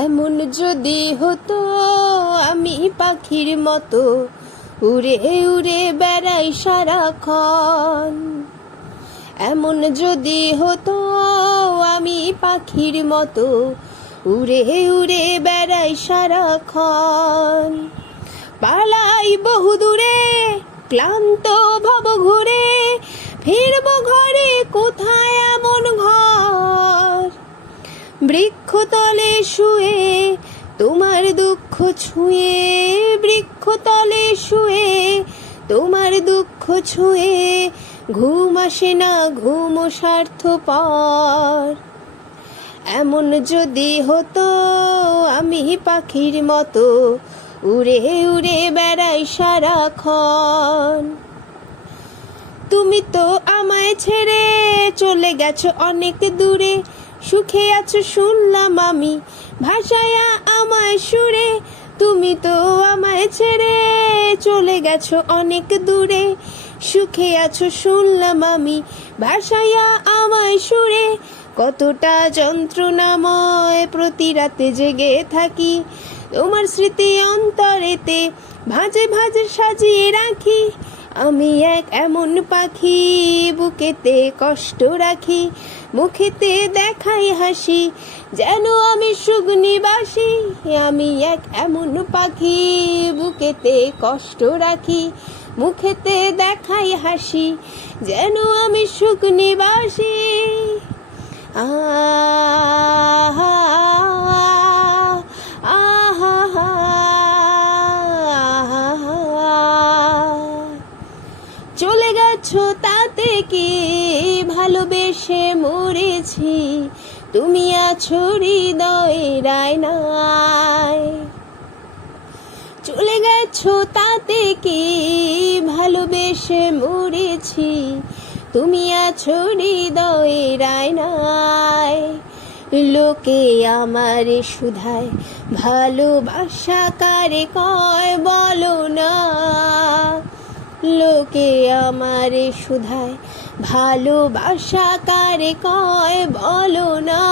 এমন যদি হতো আমি পাখির মতো উড়ে উড়ে বেড়াই সারাক্ষণ। এমন যদি হতো আমি পাখির মতো উড়ে উড়ে বেড়াই সারাক্ষণ। পালাই বহুদূরে ক্লান্ত ভব ঘুরে, ফিরবো ঘরে কোথায় এমন ঘর। বৃক্ষতলে শুয়ে তোমার দুঃখ ছুঁয়ে, বৃক্ষতলে শুয়ে তোমার দুঃখ ছুঁয়ে, ঘুম আসে না ঘুম স্বার্থপর। এমন যদি হতো আমি পাখির মতো উড়ে উড়ে বেড়াই সারাক্ষণ। তুমি তো আমায় ছেড়ে চলে গেছো অনেক দূরে, সুখে আছো শুনলাম আমি ভাষায়া আমায় সুরে। তুমি তো আমায় ছেড়ে চলে গেছো অনেক দূরে, সুখে আছো শুনলাম আমি ভাষায়া আমায় সুরে। কতটা যন্ত্রণাময় প্রতি রাতে জেগে থাকি, তোমার স্মৃতি অন্তরেতে ভাঁজে ভাঁজে সাজিয়ে রাখি। আমি এক এমন পাখি বুকেতে কষ্ট রাখি, মুখেতে দেখাই হাসি যেন আমি সুখ নিবাসী। আমি এক এমন পাখি বুকেতে কষ্ট রাখি, মুখেতে দেখাই হাসি যেন আমি সুখ নিবাসী। আহা আহা চলে গেছো তাতে কি ভালোবেসে মরেছি, তুমি আছো হৃদয়ের আয়নায়। চলে গেছো তাতে কি ভালোবেসে মরেছি, তুমি আছো হৃদয়ের আয়নায়। লোকে আমার শুধায় ভালোবাসা কারে কয় বলো না, লোকে আমার শুধায় ভালোবাসা কারে কয় বলো না।